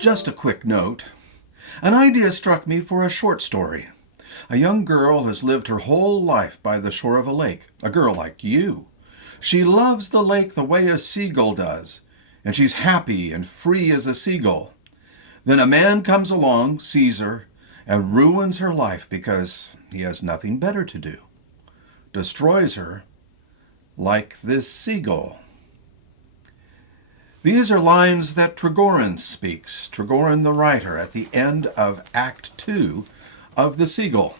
Just a quick note. An idea struck me for a short story. A young girl has lived her whole life by the shore of a lake, a girl like you. She loves the lake the way a seagull does, and she's happy and free as a seagull. Then a man comes along, sees her, and ruins her life because he has nothing better to do. Destroys her like this seagull. These are lines that Trigorin speaks, Trigorin the writer, at the end of Act 2 of The Seagull.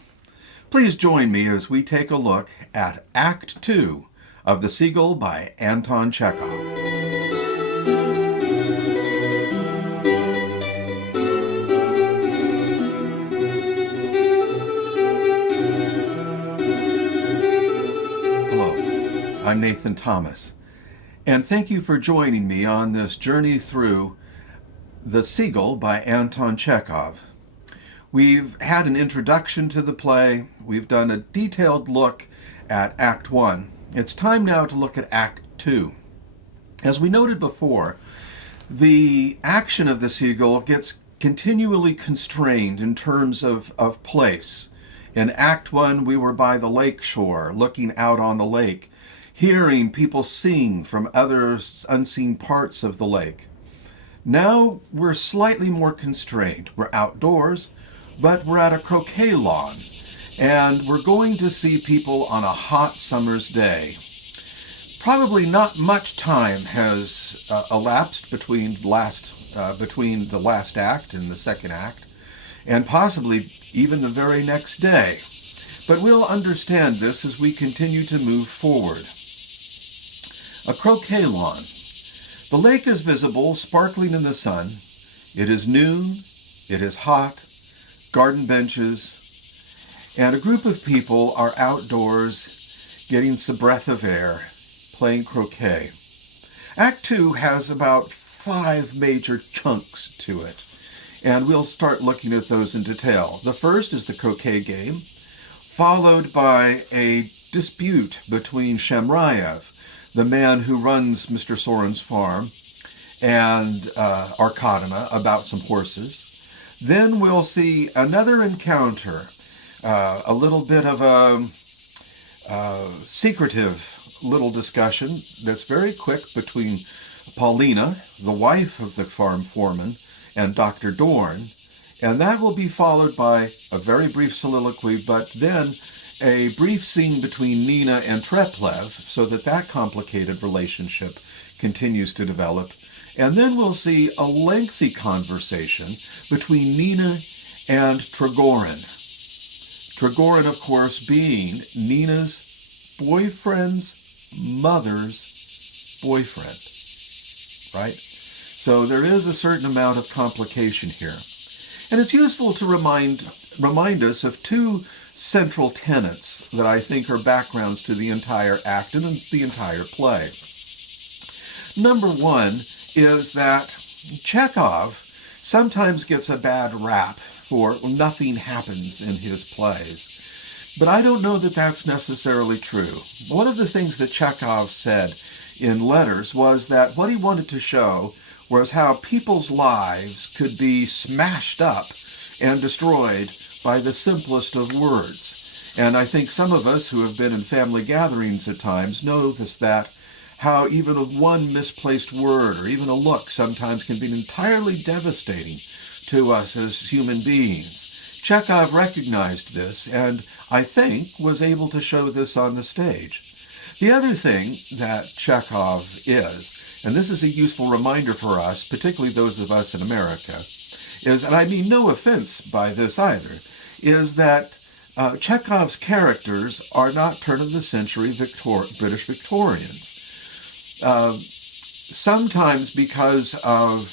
Please join me as we take a look at Act 2 of The Seagull by Anton Chekhov. Hello, I'm Nathan Thomas. And thank you for joining me on this journey through The Seagull by Anton Chekhov. We've had an introduction to the play. We've done a detailed look at Act 1. It's time now to look at Act 2. As we noted before, the action of The Seagull gets continually constrained in terms of place. In Act 1, we were by the lake shore, looking out on the lake, hearing people sing from other unseen parts of the lake. Now we're slightly more constrained. We're outdoors, but we're at a croquet lawn, and we're going to see people on a hot summer's day. Probably not much time has elapsed between the last act and the second act, and possibly even the very next day. But we'll understand this as we continue to move forward. A croquet lawn. The lake is visible, sparkling in the sun. It is noon, it is hot, garden benches, and a group of people are outdoors getting some breath of air, playing croquet. Act 2 has about 5 major chunks to it, and we'll start looking at those in detail. The first is the croquet game, followed by a dispute between Shamrayev, the man who runs Mr. Soren's farm, and Arkadina about some horses. Then we'll see another encounter, a little bit of a secretive little discussion that's very quick between Paulina, the wife of the farm foreman, and Dr. Dorn, and that will be followed by a very brief soliloquy, but then a brief scene between Nina and Treplev, so that complicated relationship continues to develop. And then we'll see a lengthy conversation between Nina and Trigorin. Trigorin, of course, being Nina's boyfriend's mother's boyfriend, right? So there is a certain amount of complication here. And it's useful to remind us of 2 central tenets that I think are backgrounds to the entire act and the entire play. Number 1 is that Chekhov sometimes gets a bad rap for nothing happens in his plays. But I don't know that that's necessarily true. One of the things that Chekhov said in letters was that what he wanted to show was how people's lives could be smashed up and destroyed by the simplest of words. And I think some of us who have been in family gatherings at times notice that how even one misplaced word or even a look sometimes can be entirely devastating to us as human beings. Chekhov recognized this and I think was able to show this on the stage. The other thing that Chekhov is, and this is a useful reminder for us, particularly those of us in America, is, and I mean no offense by this either, is that Chekhov's characters are not turn-of-the-century British Victorians. Sometimes because of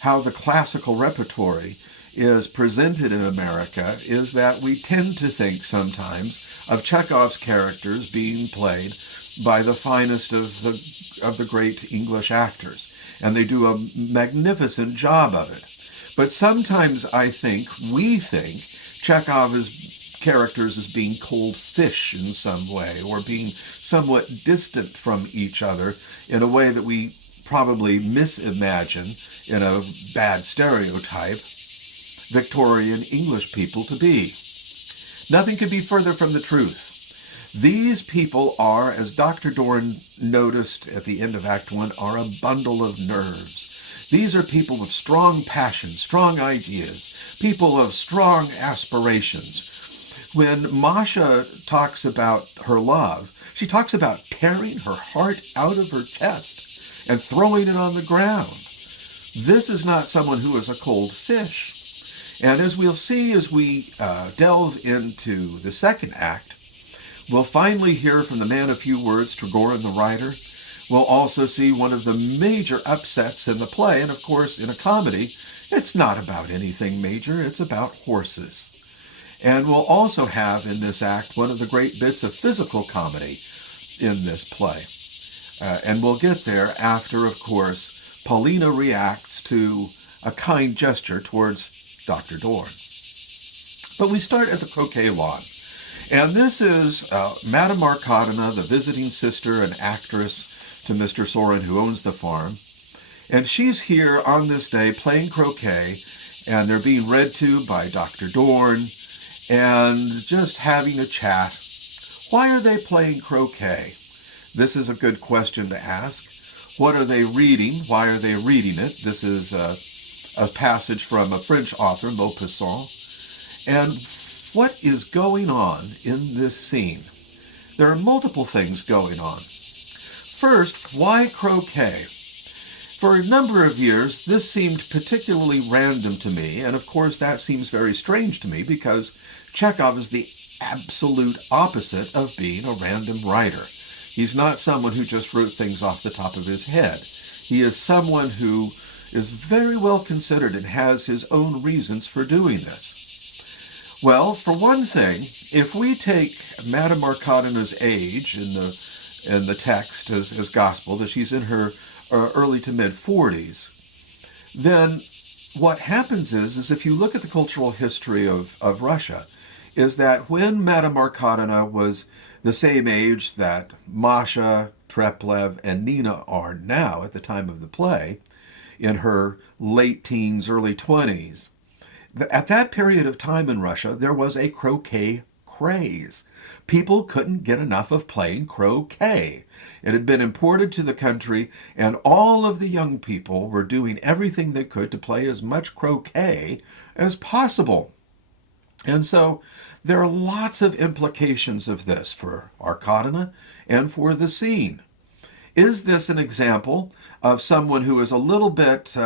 how the classical repertory is presented in America, is that we tend to think sometimes of Chekhov's characters being played by the finest of the great English actors, and they do a magnificent job of it. But sometimes we think Chekhov's characters as being cold fish in some way, or being somewhat distant from each other in a way that we probably misimagine in a bad stereotype, Victorian English people to be. Nothing could be further from the truth. These people are, as Dr. Dorn noticed at the end of Act 1, are a bundle of nerves. These are people with strong passions, strong ideas, people of strong aspirations. When Masha talks about her love, she talks about tearing her heart out of her chest and throwing it on the ground. This is not someone who is a cold fish. And as we'll see as we delve into the second act, we'll finally hear from the man of few words, Trigorin the writer. We'll also see one of the major upsets in the play. And of course, in a comedy, it's not about anything major, it's about horses. And we'll also have in this act one of the great bits of physical comedy in this play. And we'll get there after, of course, Paulina reacts to a kind gesture towards Dr. Dorn. But we start at the croquet lawn. And this is Madame Marcotina, the visiting sister and actress to Mr. Soren, who owns the farm. And she's here on this day playing croquet, and they're being read to by Dr. Dorn, and just having a chat. Why are they playing croquet? This is a good question to ask. What are they reading? Why are they reading it? This is a passage from a French author, Maupassant. And what is going on in this scene? There are multiple things going on. First, why croquet? For a number of years, this seemed particularly random to me, and of course that seems very strange to me because Chekhov is the absolute opposite of being a random writer. He's not someone who just wrote things off the top of his head. He is someone who is very well considered and has his own reasons for doing this. Well, for one thing, if we take Madame Marcotina's age in the text as gospel, that she's in her early to mid-40s, then what happens is if you look at the cultural history of Russia, is that when Madame Marcotina was the same age that Masha, Treplev, and Nina are now at the time of the play, in her late teens, early 20s. At that period of time in Russia, there was a croquet craze. People couldn't get enough of playing croquet. It had been imported to the country, and all of the young people were doing everything they could to play as much croquet as possible. And so there are lots of implications of this for Marcotina and for the scene. Is this an example of someone who is a little bit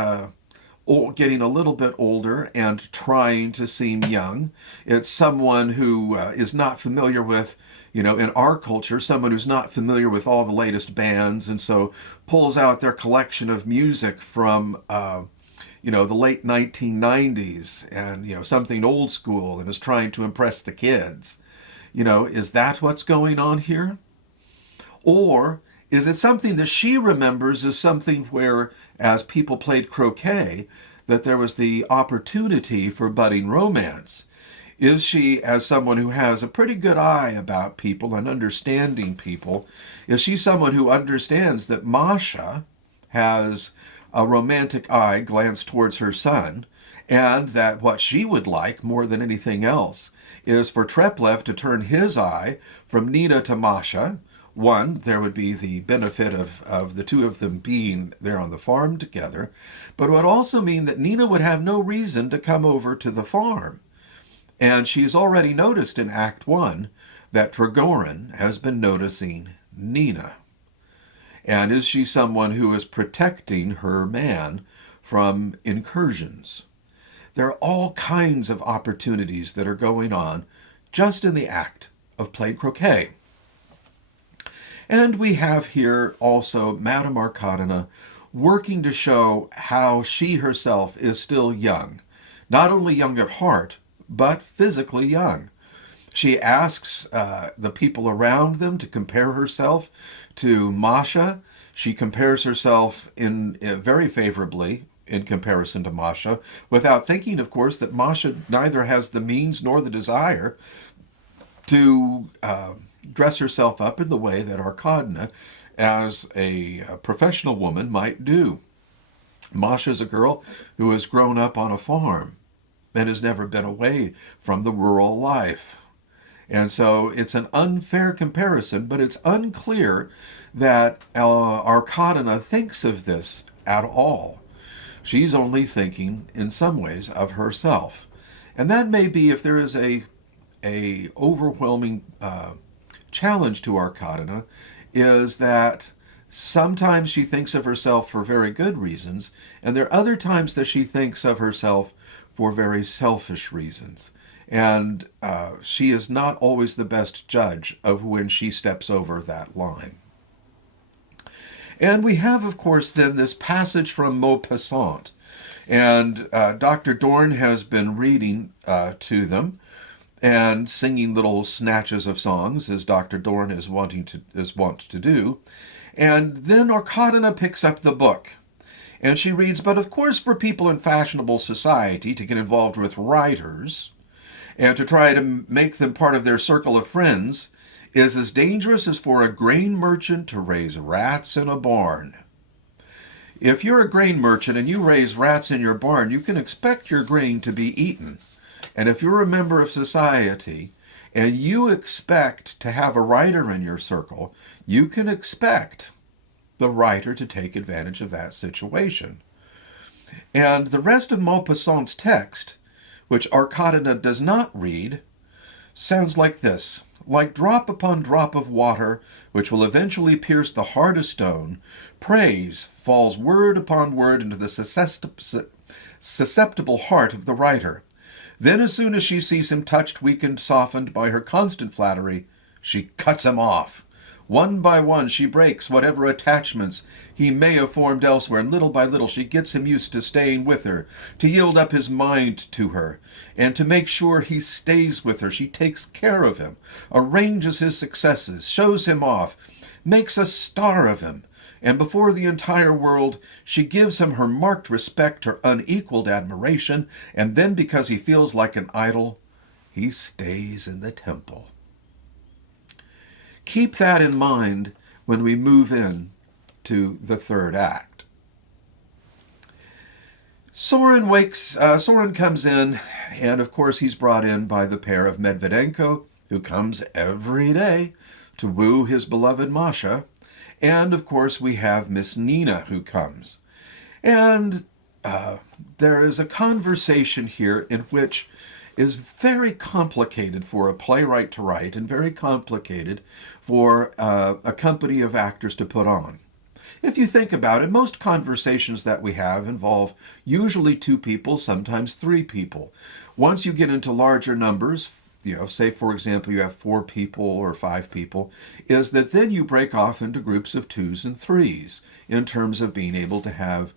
getting a little bit older and trying to seem young? It's someone who is not familiar with, in our culture, someone who's not familiar with all the latest bands, and so pulls out their collection of music from, the late 1990s and, something old school and is trying to impress the kids. Is that what's going on here? Or is it something that she remembers as something where, as people played croquet, that there was the opportunity for budding romance? Is she, as someone who has a pretty good eye about people and understanding people, is she someone who understands that Masha has a romantic eye glanced towards her son, and that what she would like more than anything else is for Treplev to turn his eye from Nina to Masha? One, there would be the benefit of the two of them being there on the farm together, but it would also mean that Nina would have no reason to come over to the farm. And she's already noticed in Act 1 that Trigorin has been noticing Nina. And is she someone who is protecting her man from incursions? There are all kinds of opportunities that are going on just in the act of playing croquet. And we have here also Madame Marcotina working to show how she herself is still young. Not only young at heart, but physically young. She asks the people around them to compare herself to Masha. She compares herself very favorably in comparison to Masha, without thinking, of course, that Masha neither has the means nor the desire to dress herself up in the way that Marcotina, as a professional woman, might do. Masha's a girl who has grown up on a farm and has never been away from the rural life. And so it's an unfair comparison, but it's unclear that Arkadina thinks of this at all. She's only thinking, in some ways, of herself. And that may be, if there is a overwhelming challenge to Arkadina, is that sometimes she thinks of herself for very good reasons, and there are other times that she thinks of herself for very selfish reasons. And she is not always the best judge of when she steps over that line. And we have, of course, then this passage from Maupassant. And Dr. Dorn has been reading to them and singing little snatches of songs, as Dr. Dorn is wont to do. And then Arkadina picks up the book. And she reads, "But of course for people in fashionable society to get involved with writers and to try to make them part of their circle of friends is as dangerous as for a grain merchant to raise rats in a barn. If you're a grain merchant and you raise rats in your barn, you can expect your grain to be eaten. And if you're a member of society and you expect to have a writer in your circle, you can expect the writer to take advantage of that situation." And the rest of Maupassant's text, which Arkadina does not read, sounds like this: "Like drop upon drop of water, which will eventually pierce the hardest stone, praise falls word upon word into the susceptible heart of the writer. Then as soon as she sees him touched, weakened, softened by her constant flattery, she cuts him off. One by one she breaks whatever attachments he may have formed elsewhere, and little by little she gets him used to staying with her, to yield up his mind to her, and to make sure he stays with her. She takes care of him, arranges his successes, shows him off, makes a star of him, and before the entire world she gives him her marked respect, her unequaled admiration, and then because he feels like an idol, he stays in the temple." Keep that in mind when we move in to the third act. Sorin comes in, and of course he's brought in by the pair of Medvedenko, who comes every day to woo his beloved Masha, and of course we have Miss Nina who comes. And there is a conversation here in which is very complicated for a playwright to write and very complicated for a company of actors to put on. If you think about it, most conversations that we have involve usually two people, sometimes three people. Once you get into larger numbers, say for example you have 4 people or 5 people, is that then you break off into groups of 2s and 3s in terms of being able to have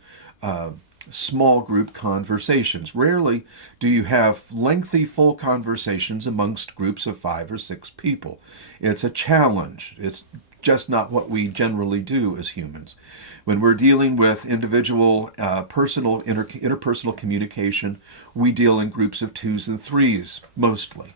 small group conversations. Rarely do you have lengthy, full conversations amongst groups of 5 or 6 people. It's a challenge. It's just not what we generally do as humans. When we're dealing with individual, interpersonal communication, we deal in groups of 2s and 3s, mostly.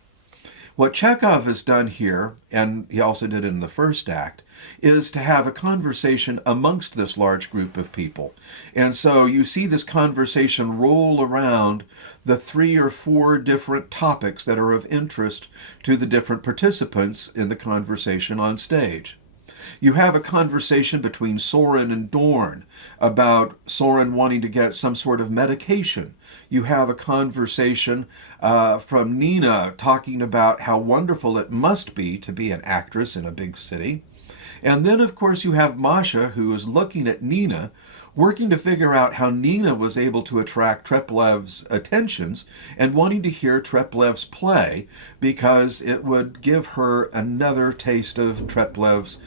What Chekhov has done here, and he also did it in the first act, is to have a conversation amongst this large group of people. And so you see this conversation roll around the 3 or 4 different topics that are of interest to the different participants in the conversation on stage. You have a conversation between Sorin and Dorn about Sorin wanting to get some sort of medication. You have a conversation from Nina talking about how wonderful it must be to be an actress in a big city. And then, of course, you have Masha, who is looking at Nina, working to figure out how Nina was able to attract Treplev's attentions and wanting to hear Treplev's play because it would give her another taste of Treplev's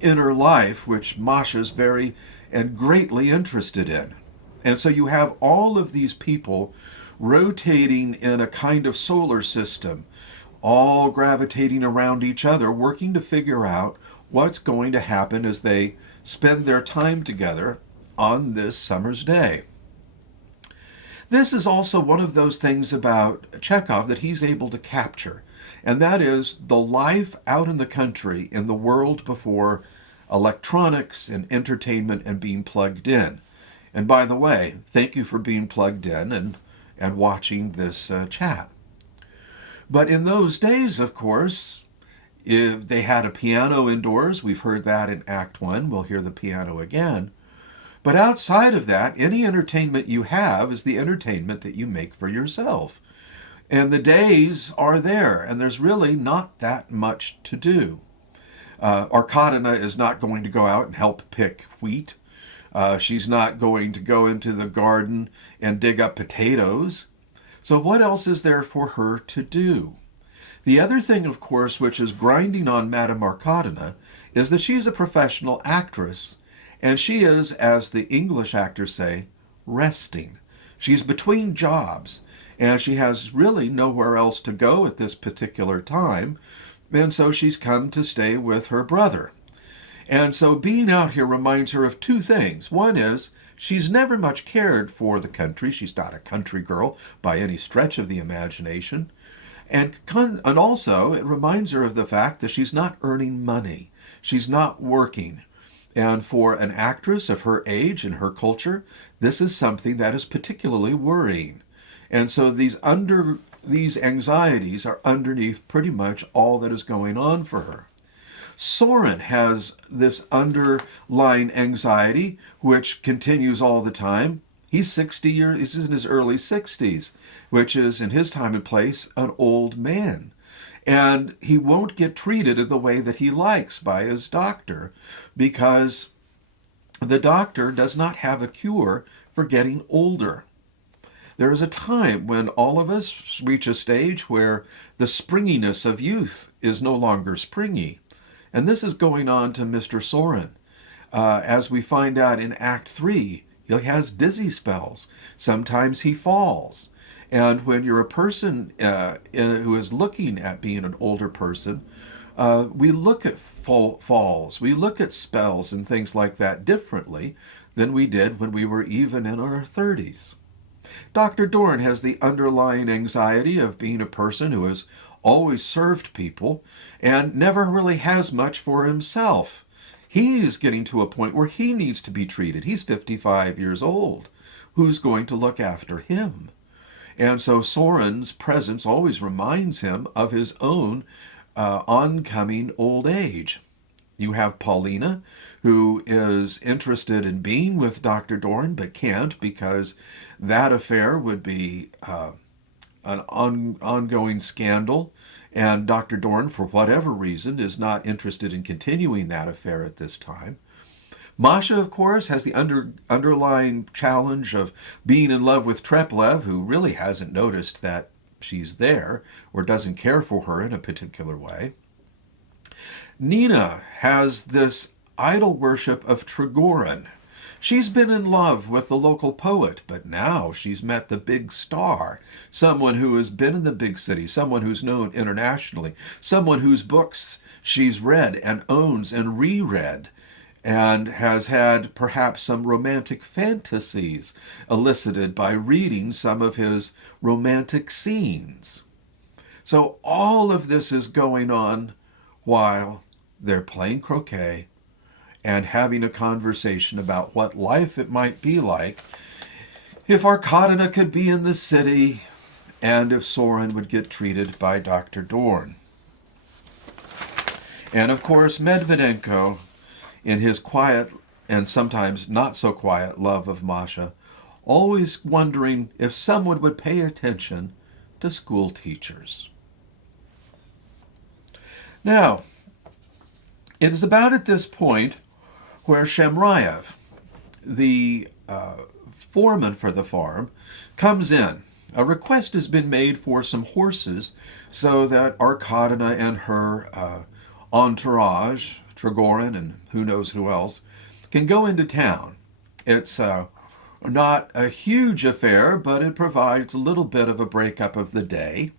inner life, which Masha's very and greatly interested in. And so you have all of these people rotating in a kind of solar system, all gravitating around each other, working to figure out what's going to happen as they spend their time together on this summer's day. This is also one of those things about Chekhov that he's able to capture, and that is the life out in the country, in the world before electronics and entertainment and being plugged in. And by the way, thank you for being plugged in and watching this chat. But in those days, of course, if they had a piano indoors. We've heard that in Act 1. We'll hear the piano again. But outside of that, any entertainment you have is the entertainment that you make for yourself. And the days are there, and there's really not that much to do. Arkadina is not going to go out and help pick wheat. She's not going to go into the garden and dig up potatoes. So what else is there for her to do? The other thing, of course, which is grinding on Madame Arkadina, is that she's a professional actress, and she is, as the English actors say, resting. She's between jobs, and she has really nowhere else to go at this particular time, and so she's come to stay with her brother. And so being out here reminds her of two things. One is she's never much cared for the country. She's not a country girl by any stretch of the imagination. And also it reminds her of the fact that she's not earning money. She's not working. And for an actress of her age and her culture, this is something that is particularly worrying. And so these anxieties are underneath pretty much all that is going on for her. Soren has this underlying anxiety, which continues all the time. He's 60 years, he's in his early 60s, which is, in his time and place, an old man. And he won't get treated in the way that he likes by his doctor, because the doctor does not have a cure for getting older. There is a time when all of us reach a stage where the springiness of youth is no longer springy. And this is going on to Mr. Soren. As we find out in Act 3, he has dizzy spells. Sometimes he falls. And when you're a person who is looking at being an older person, we look at falls, we look at spells and things like that differently than we did when we were even in our 30s. Dr. Dorn has the underlying anxiety of being a person who has always served people and never really has much for himself. He's getting to a point where he needs to be treated. He's 55 years old. Who's going to look after him? And so Soren's presence always reminds him of his own oncoming old age. You have Paulina, who is interested in being with Dr. Dorn, but can't because that affair would be an ongoing scandal, and Dr. Dorn, for whatever reason, is not interested in continuing that affair at this time. Masha, of course, has the underlying challenge of being in love with Treplev, who really hasn't noticed that she's there or doesn't care for her in a particular way. Nina has this idol worship of Trigorin. She's been in love with the local poet, but now she's met the big star, someone who has been in the big city, someone who's known internationally, someone whose books she's read and owns and reread, and has had perhaps some romantic fantasies elicited by reading some of his romantic scenes. So all of this is going on while they're playing croquet and having a conversation about what life it might be like if Arkadina could be in the city and if Soren would get treated by Dr. Dorn. And of course, Medvedenko, in his quiet and sometimes not so quiet love of Masha, always wondering if someone would pay attention to school teachers. Now, it is about at this point where Shemrayev, the foreman for the farm, comes in. A request has been made for some horses so that Arkadina and her entourage, Trigorin and who knows who else, can go into town. It's not a huge affair, but it provides a little bit of a breakup of the day.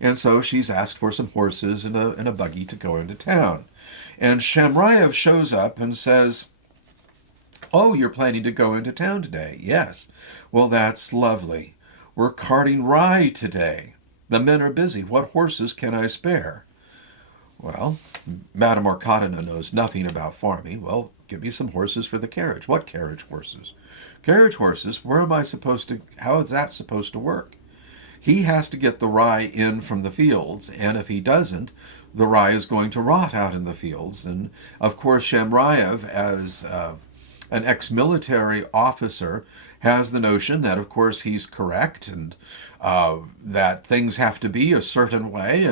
And so she's asked for some horses and a buggy to go into town. And Shemrayev shows up and says, "Oh, you're planning to go into town today?" "Yes." "Well, that's lovely. We're carting rye today. The men are busy. What horses can I spare?" Well, Madame Arkadina knows nothing about farming. Well, give me some horses for the carriage. What carriage horses? Carriage horses? Where am I supposed to, how is that supposed to work? He has to get the rye in from the fields, and if he doesn't, the rye is going to rot out in the fields. And of course, Shamrayev, as an ex-military officer, has the notion that, of course, he's correct and that things have to be a certain way,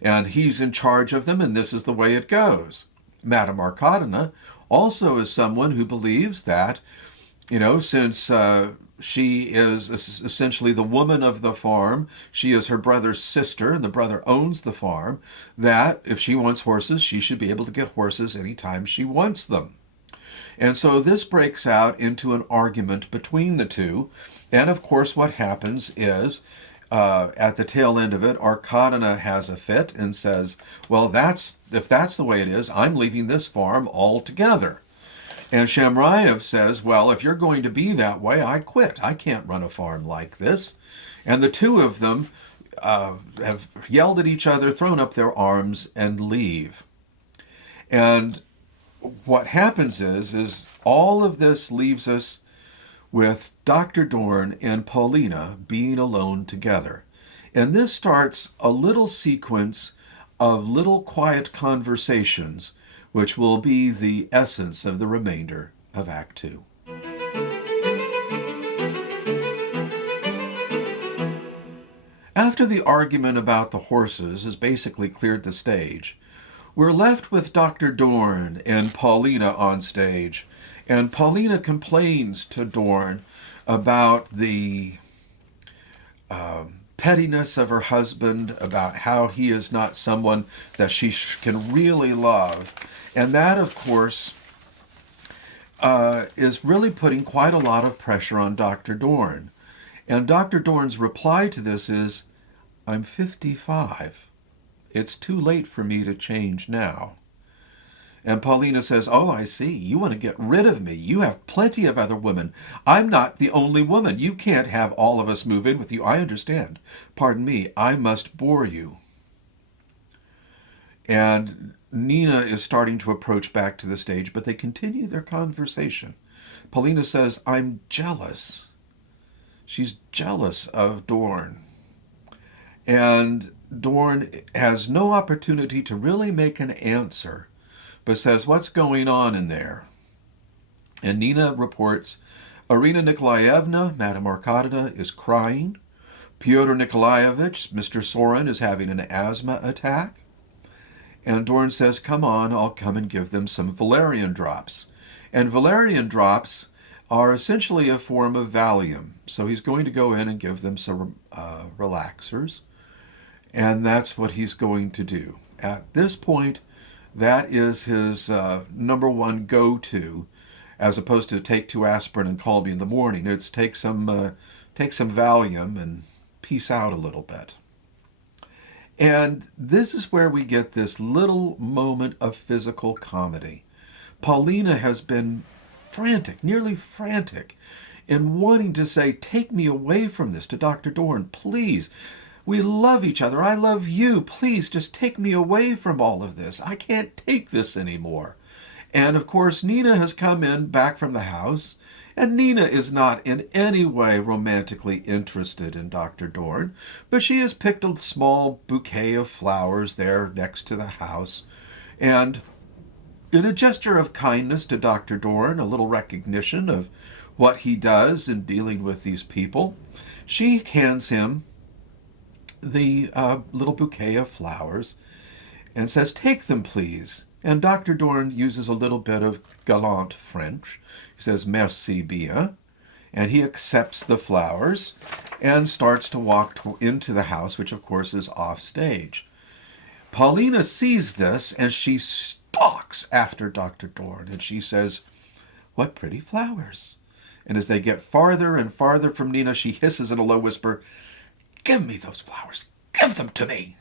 and he's in charge of them, and this is the way it goes. Madame Arkadina also is someone who believes that, since she is essentially the woman of the farm, she is her brother's sister, and the brother owns the farm, that if she wants horses, she should be able to get horses anytime she wants them. And so this breaks out into an argument between the two. And of course, what happens is, at the tail end of it, Arkadina has a fit and says, well, if that's the way it is, I'm leaving this farm altogether. And Shamrayev says, well, if you're going to be that way, I quit. I can't run a farm like this. And the two of them have yelled at each other, thrown up their arms, and leave. And what happens is all of this leaves us with Dr. Dorn and Paulina being alone together. And this starts a little sequence of little quiet conversations, which will be the essence of the remainder of Act 2. After the argument about the horses has basically cleared the stage, we're left with Dr. Dorn and Paulina on stage, and Paulina complains to Dorn about the pettiness of her husband, about how he is not someone that she can really love. And that, of course, is really putting quite a lot of pressure on Dr. Dorn. And Dr. Dorn's reply to this is, I'm 55. It's too late for me to change now. And Paulina says, oh, I see. You want to get rid of me. You have plenty of other women. I'm not the only woman. You can't have all of us move in with you. I understand. Pardon me. I must bore you. And Nina is starting to approach back to the stage, but they continue their conversation. Paulina says, I'm jealous. She's jealous of Dorn. And Dorn has no opportunity to really make an answer, but says, what's going on in there? And Nina reports, Irina Nikolaevna, Madame Arkadina, is crying. Pyotr Nikolaevich, Mr. Sorin, is having an asthma attack. And Dorn says, come on, I'll come and give them some valerian drops. And valerian drops are essentially a form of Valium. So he's going to go in and give them some relaxers. And that's what he's going to do. At this point, that is his number one go-to, as opposed to take 2 aspirin and call me in the morning. It's take some Valium and peace out a little bit. And this is where we get this little moment of physical comedy. Paulina has been frantic, nearly frantic, in wanting to say, take me away from this to Dr. Dorn, please. We love each other. I love you. Please just take me away from all of this. I can't take this anymore. And of course, Nina has come in back from the house, and Nina is not in any way romantically interested in Dr. Dorn, but she has picked a small bouquet of flowers there next to the house. And in a gesture of kindness to Dr. Dorn, a little recognition of what he does in dealing with these people, she hands him the little bouquet of flowers and says, take them, please. And Dr. Dorn uses a little bit of gallant French. He says, merci bien. And he accepts the flowers and starts to walk into the house, which of course is off stage. Paulina sees this and she stalks after Dr. Dorn and she says, what pretty flowers. And as they get farther and farther from Nina, she hisses in a low whisper, give me those flowers. Give them to me.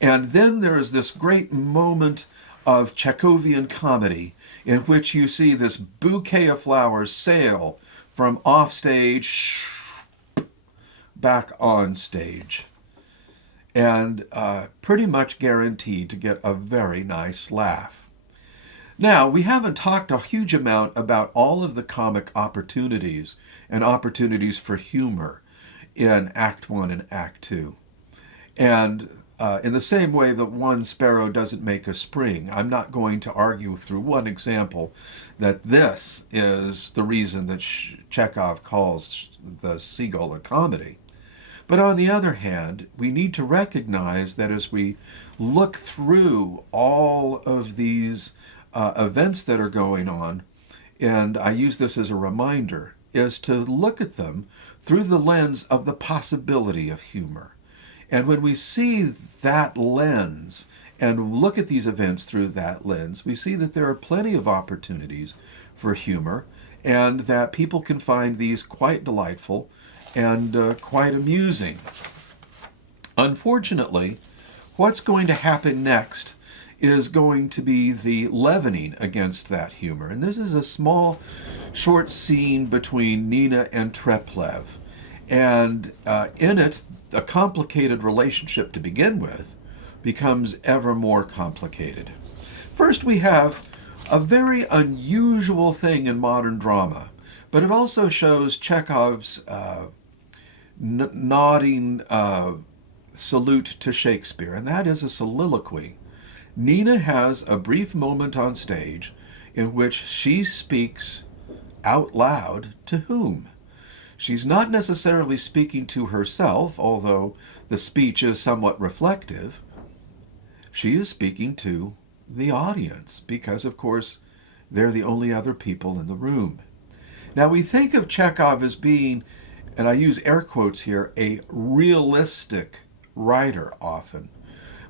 And then there is this great moment of Chekhovian comedy in which you see this bouquet of flowers sail from off stage back on stage. and pretty much guaranteed to get a very nice laugh. Now, we haven't talked a huge amount about all of the comic opportunities and opportunities for humor in Act 1 and Act 2. And in the same way that one sparrow doesn't make a spring, I'm not going to argue through one example that this is the reason that Chekhov calls the Seagull a comedy. But on the other hand, we need to recognize that as we look through all of these events that are going on, and I use this as a reminder, is to look at them through the lens of the possibility of humor. And when we see that lens and look at these events through that lens, we see that there are plenty of opportunities for humor and that people can find these quite delightful and quite amusing. Unfortunately, what's going to happen next is going to be the leavening against that humor. And this is a small, short scene between Nina and Treplev. And in it, a complicated relationship to begin with becomes ever more complicated. First, we have a very unusual thing in modern drama, but it also shows Chekhov's nodding salute to Shakespeare, and that is a soliloquy. Nina has a brief moment on stage in which she speaks out loud to whom? She's not necessarily speaking to herself, although the speech is somewhat reflective. She is speaking to the audience because, of course, they're the only other people in the room. Now, we think of Chekhov as being, and I use air quotes here, a realistic writer often.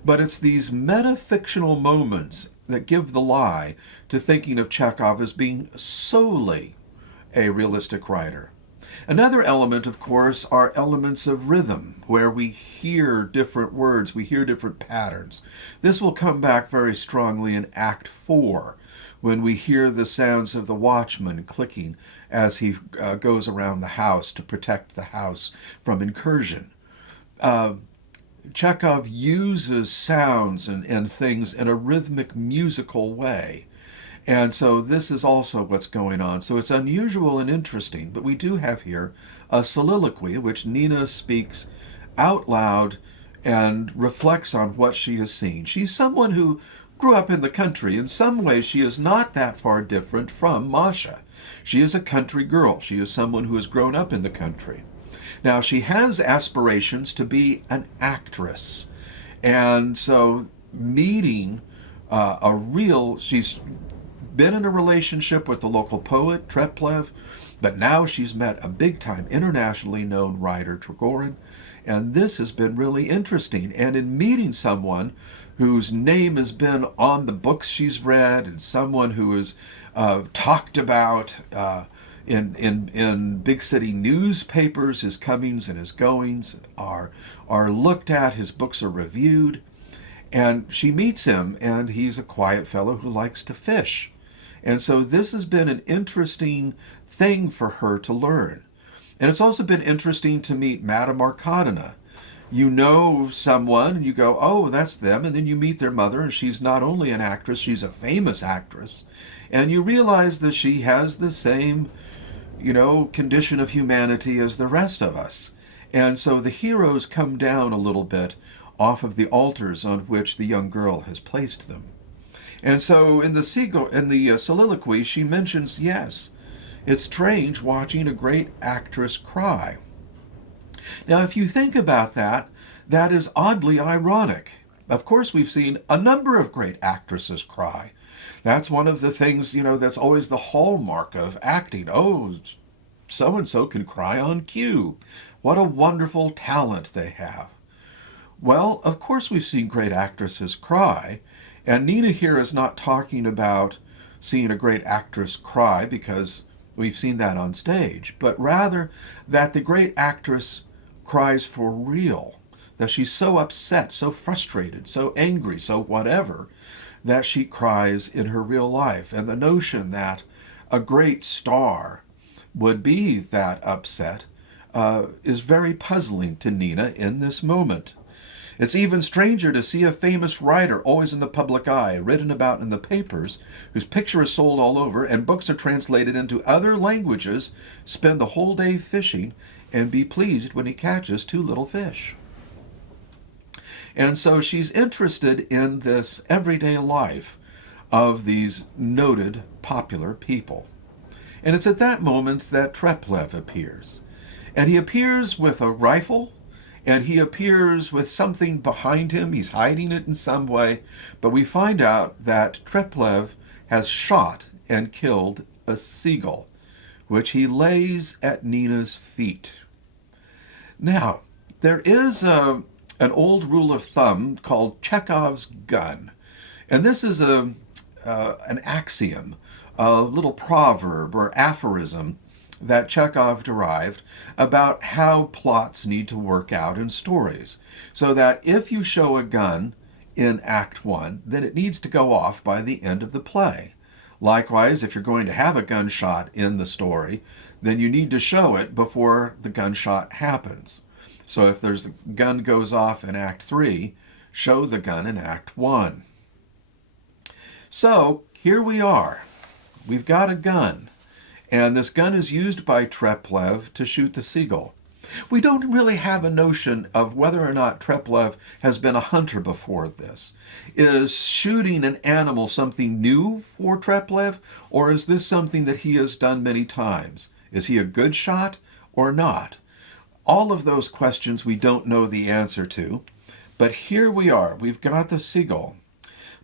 But it's these metafictional moments that give the lie to thinking of Chekhov as being solely a realistic writer. Another element, of course, are elements of rhythm, where we hear different words, we hear different patterns. This will come back very strongly in Act 4, when we hear the sounds of the watchman clicking as he goes around the house to protect the house from incursion. Chekhov uses sounds and things in a rhythmic, musical way. And so this is also what's going on. So it's unusual and interesting, but we do have here a soliloquy in which Nina speaks out loud and reflects on what she has seen. She's someone who grew up in the country. In some ways, she is not that far different from Masha. She is a country girl. She is someone who has grown up in the country. Now, she has aspirations to be an actress. And so meeting she's been in a relationship with the local poet, Treplev, but now she's met a big-time internationally known writer, Trigorin, and this has been really interesting. And in meeting someone whose name has been on the books she's read and someone who is talked about in big city newspapers, his comings and his goings are looked at, his books are reviewed, and she meets him, and he's a quiet fellow who likes to fish. And so this has been an interesting thing for her to learn. And it's also been interesting to meet Madame Arkadina. You know someone, and you go, oh, that's them, and then you meet their mother, and she's not only an actress, she's a famous actress. And you realize that she has the same, condition of humanity as the rest of us. And so the heroes come down a little bit off of the altars on which the young girl has placed them. And so in the soliloquy, she mentions, yes, it's strange watching a great actress cry. Now, if you think about that, that is oddly ironic. Of course, we've seen a number of great actresses cry. That's one of the things, that's always the hallmark of acting. Oh, so-and-so can cry on cue. What a wonderful talent they have. Well, of course we've seen great actresses cry, and Nina here is not talking about seeing a great actress cry because we've seen that on stage, but rather that the great actress cries for real, that she's so upset, so frustrated, so angry, so whatever, that she cries in her real life. And the notion that a great star would be that upset is very puzzling to Nina in this moment. It's even stranger to see a famous writer always in the public eye, written about in the papers, whose picture is sold all over and books are translated into other languages, spend the whole day fishing, and be pleased when he catches 2 little fish. And so she's interested in this everyday life of these noted, popular people. And it's at that moment that Treplev appears. And he appears with a rifle, and he appears with something behind him. He's hiding it in some way. But we find out that Treplev has shot and killed a seagull, which he lays at Nina's feet. Now, there is an old rule of thumb called Chekhov's gun. And this is an axiom, a little proverb or aphorism that Chekhov derived about how plots need to work out in stories. So that if you show a gun in Act 1, then it needs to go off by the end of the play. Likewise, if you're going to have a gunshot in the story, then you need to show it before the gunshot happens. So if there's a gun goes off in Act 3, show the gun in Act 1. So here we are. We've got a gun. And this gun is used by Treplev to shoot the seagull. We don't really have a notion of whether or not Treplev has been a hunter before this. Is shooting an animal something new for Treplev, or is this something that he has done many times? Is he a good shot or not? All of those questions we don't know the answer to, but here we are. We've got the seagull.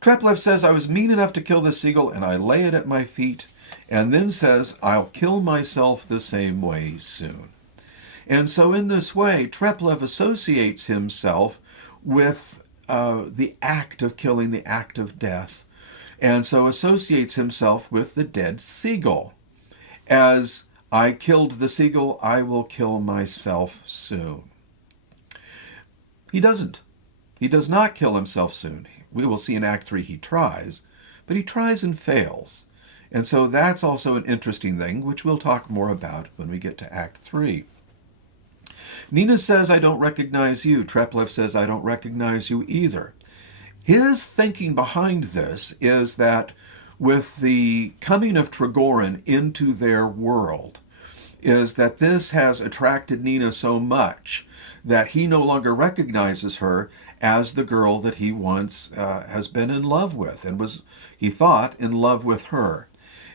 Treplev says, I was mean enough to kill the seagull, and I lay it at my feet, and then says, I'll kill myself the same way soon. And so in this way, Treplev associates himself with the act of killing, the act of death, and so associates himself with the dead seagull. As I killed the seagull, I will kill myself soon. He doesn't. He does not kill himself soon. We will see in Act 3 he tries, but he tries and fails. And so that's also an interesting thing, which we'll talk more about when we get to Act 3. Nina says, I don't recognize you. Treplev says, I don't recognize you either. His thinking behind this is that with the coming of Trigorin into their world, is that this has attracted Nina so much that he no longer recognizes her as the girl that he once has been in love with and was, he thought, in love with her.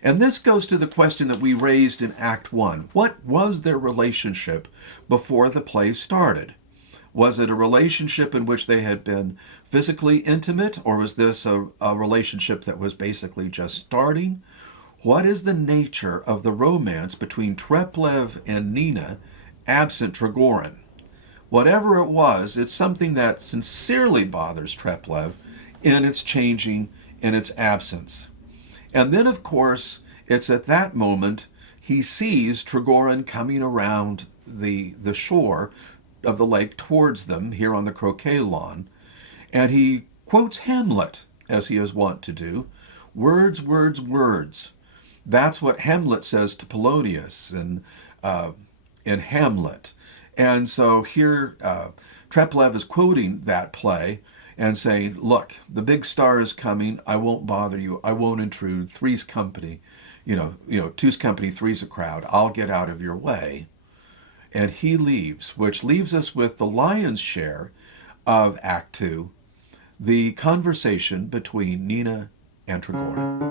And this goes to the question that we raised in Act 1. What was their relationship before the play started? Was it a relationship in which they had been physically intimate, or was this a relationship that was basically just starting? What is the nature of the romance between Treplev and Nina, absent Trigorin? Whatever it was, it's something that sincerely bothers Treplev in its changing, in its absence. And then, of course, it's at that moment he sees Trigorin coming around the shore of the lake towards them here on the croquet lawn, and he quotes Hamlet, as he is wont to do. Words, words, words. That's what Hamlet says to Polonius in Hamlet. And so here Treplev is quoting that play and saying, look, the big star is coming. I won't bother you. I won't intrude. Three's company. Two's company, three's a crowd. I'll get out of your way. And he leaves, which leaves us with the lion's share of Act 2, the conversation between Nina and Trigorin.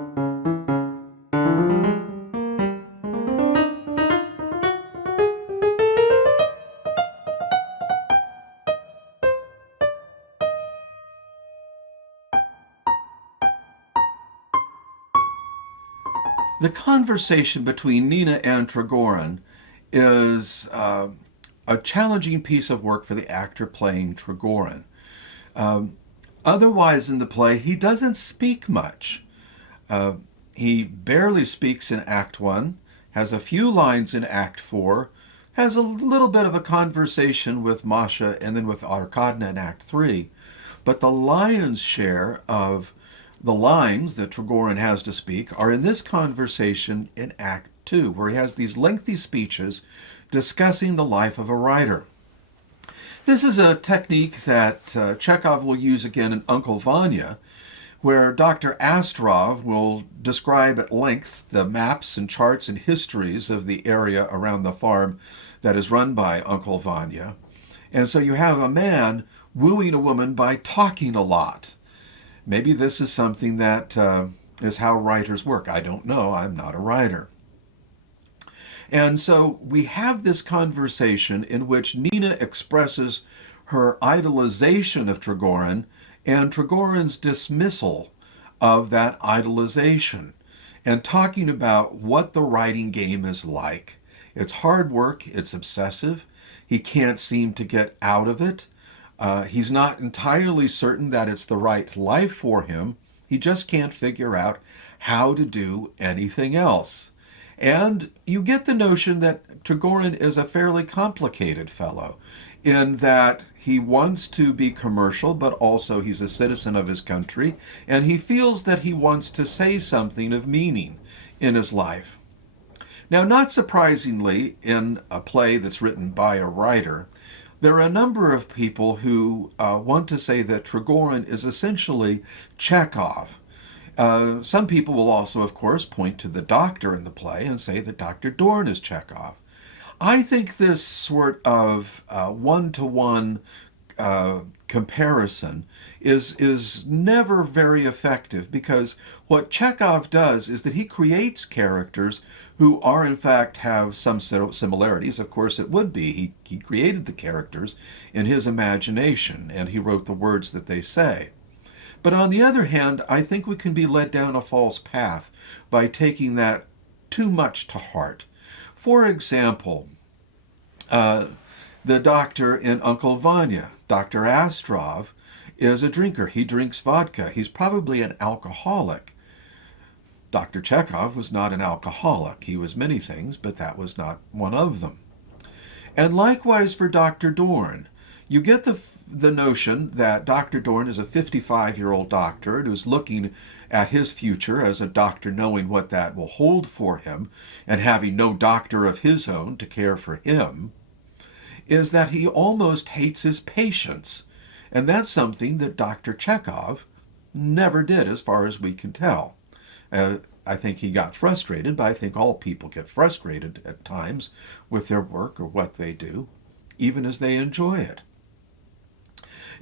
The conversation between Nina and Trigorin is a challenging piece of work for the actor playing Trigorin. Otherwise in the play, he doesn't speak much. He barely speaks in Act 1, has a few lines in Act 4, has a little bit of a conversation with Masha and then with Arkadna in Act 3. But the lion's share of the lines that Trigorin has to speak are in this conversation in Act 2, where he has these lengthy speeches discussing the life of a writer. This is a technique that Chekhov will use again in Uncle Vanya, where Dr. Astrov will describe at length the maps and charts and histories of the area around the farm that is run by Uncle Vanya. And so you have a man wooing a woman by talking a lot. Maybe this is something that is how writers work. I don't know. I'm not a writer. And so we have this conversation in which Nina expresses her idolization of Trigorin and Trigorin's dismissal of that idolization, and talking about what the writing game is like. It's hard work, it's obsessive, he can't seem to get out of it. He's not entirely certain that it's the right life for him. He just can't figure out how to do anything else. And you get the notion that Trigorin is a fairly complicated fellow, in that he wants to be commercial, but also he's a citizen of his country, and he feels that he wants to say something of meaning in his life. Now, not surprisingly, in a play that's written by a writer, there are a number of people who want to say that Trigorin is essentially Chekhov. Some people will also, of course, point to the doctor in the play and say that Dr. Dorn is Chekhov. I think this sort of one-to-one comparison is never very effective, because what Chekhov does is that he creates characters who are in fact have some similarities. Of course it would be. He created the characters in his imagination, and he wrote the words that they say. But on the other hand, I think we can be led down a false path by taking that too much to heart. For example, the doctor in Uncle Vanya, Dr. Astrov, is a drinker. He drinks vodka. He's probably an alcoholic. Dr. Chekhov was not an alcoholic. He was many things, but that was not one of them. And likewise for Dr. Dorn. You get the notion that Dr. Dorn is a 55-year-old doctor who's looking at his future as a doctor, knowing what that will hold for him, and having no doctor of his own to care for him, is that he almost hates his patients. And that's something that Dr. Chekhov never did, as far as we can tell. I think he got frustrated, but I think all people get frustrated at times with their work or what they do, even as they enjoy it.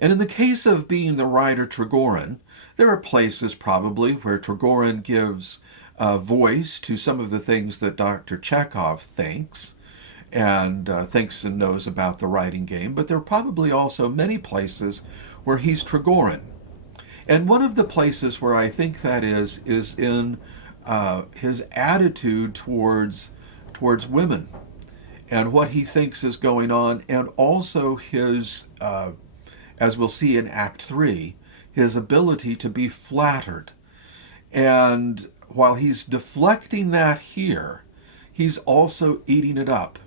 And in the case of being the writer Trigorin, there are places probably where Trigorin gives voice to some of the things that Dr. Chekhov thinks and knows about the writing game, but there are probably also many places where he's Trigorin. And one of the places where I think that is in his attitude towards women and what he thinks is going on, and also his, as we'll see in Act 3, his ability to be flattered. And while he's deflecting that here, he's also eating it up.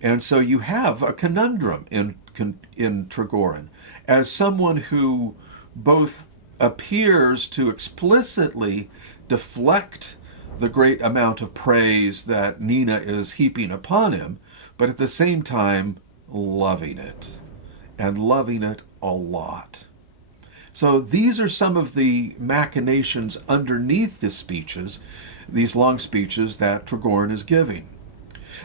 And so you have a conundrum in Trigorin as someone who both appears to explicitly deflect the great amount of praise that Nina is heaping upon him, but at the same time loving it, and loving it a lot. So these are some of the machinations underneath the speeches, these long speeches that Trigorin is giving.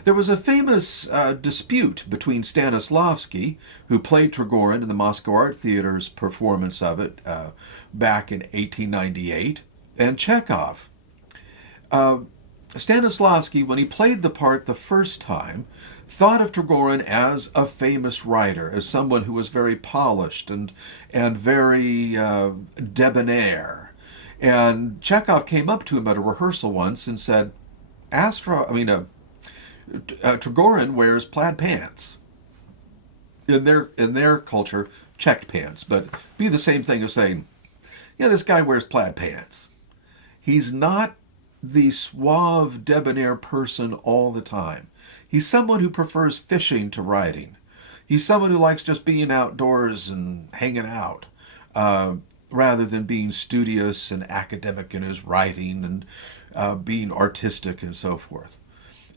There was a famous dispute between Stanislavski, who played Trigorin in the Moscow Art Theater's performance of it back in 1898, and Chekhov. Stanislavski, when he played the part the first time, thought of Trigorin as a famous writer, as someone who was very polished and very debonair. And Chekhov came up to him at a rehearsal once and said, Trigorin wears plaid pants. In their culture, checked pants, but be the same thing as saying, yeah, this guy wears plaid pants. He's not the suave, debonair person all the time. He's someone who prefers fishing to writing. He's someone who likes just being outdoors and hanging out, rather than being studious and academic in his writing and being artistic and so forth.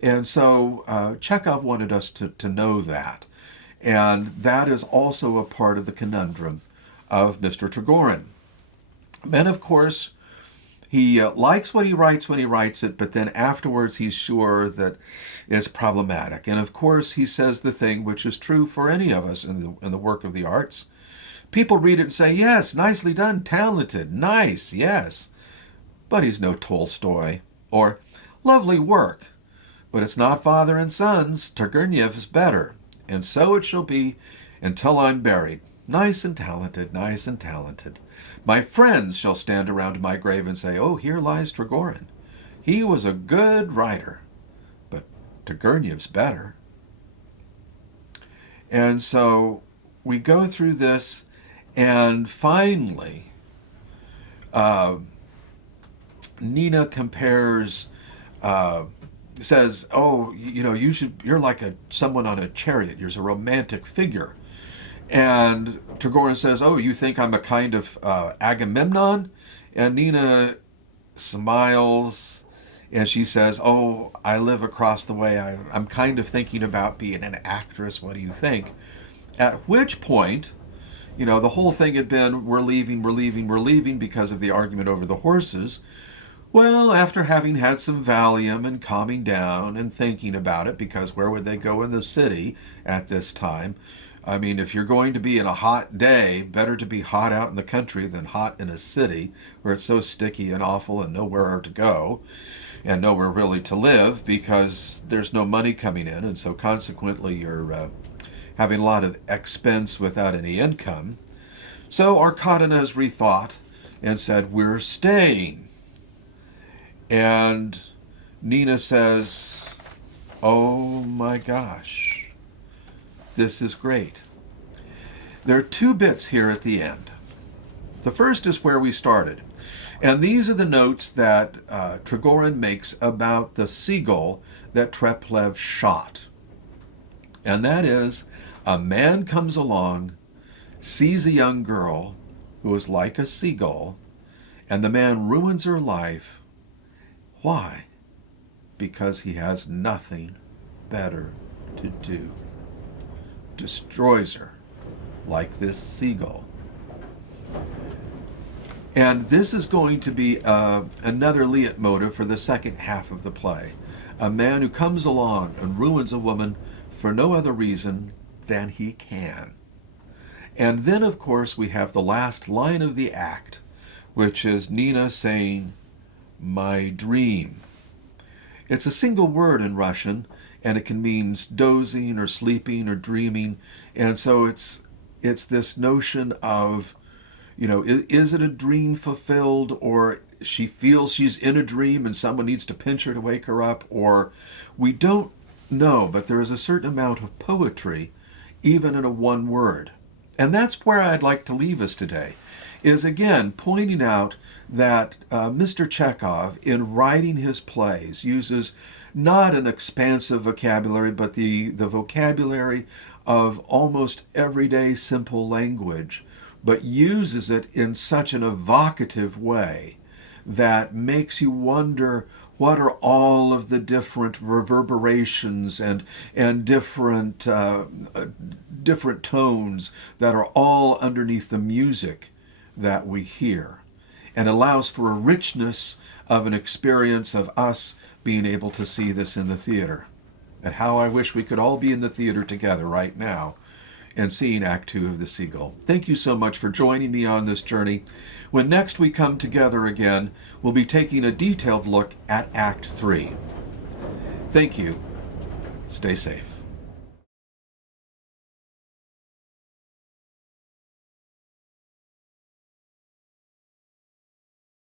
And so Chekhov wanted us to know that. And that is also a part of the conundrum of Mr. Trigorin. And of course, he likes what he writes when he writes it, but then afterwards he's sure that it's problematic. And of course, he says the thing which is true for any of us in the work of the arts. People read it and say, yes, nicely done, talented, nice, yes. But he's no Tolstoy. Or, lovely work, but it's not Father and Sons. Turgenev's better. And so it shall be until I'm buried. Nice and talented, nice and talented. My friends shall stand around my grave and say, oh, here lies Trigorin. He was a good writer, but Turgenev's better. And so we go through this, and finally, Nina compares, says, oh, you're like someone on a chariot. You're a romantic figure. And Trigorin says, oh, you think I'm a kind of Agamemnon? And Nina smiles, and she says, oh, I live across the way. I'm kind of thinking about being an actress. What do you think? At which point, the whole thing had been, we're leaving because of the argument over the horses. Well, after having had some Valium and calming down and thinking about it, because where would they go in the city at this time? I mean, if you're going to be in a hot day, better to be hot out in the country than hot in a city where it's so sticky and awful and nowhere to go and nowhere really to live because there's no money coming in. And so consequently, you're having a lot of expense without any income. So Arkadia's rethought and said, we're staying. And Nina says, oh my gosh. This is great. There are two bits here at the end. The first is where we started. And these are the notes that Trigorin makes about the seagull that Treplev shot. And that is, a man comes along, sees a young girl who is like a seagull, and the man ruins her life. Why? Because he has nothing better to do. Destroys her, like this seagull. And this is going to be another leitmotif for the second half of the play. A man who comes along and ruins a woman for no other reason than he can. And then, of course, we have the last line of the act, which is Nina saying, my dream. It's a single word in Russian, and it can mean dozing or sleeping or dreaming. And so it's this notion of, is it a dream fulfilled, or she feels she's in a dream and someone needs to pinch her to wake her up, or we don't know, but there is a certain amount of poetry even in a one word. And that's where I'd like to leave us today, is again pointing out that Mr. Chekhov, in writing his plays, uses not an expansive vocabulary, but the vocabulary of almost everyday simple language, but uses it in such an evocative way that makes you wonder, what are all of the different reverberations and different tones that are all underneath the music that we hear, and allows for a richness of an experience of us being able to see this in the theater. And how I wish we could all be in the theater together right now and seeing Act 2 of The Seagull. Thank you so much for joining me on this journey. When next we come together again, we'll be taking a detailed look at Act 3. Thank you. Stay safe.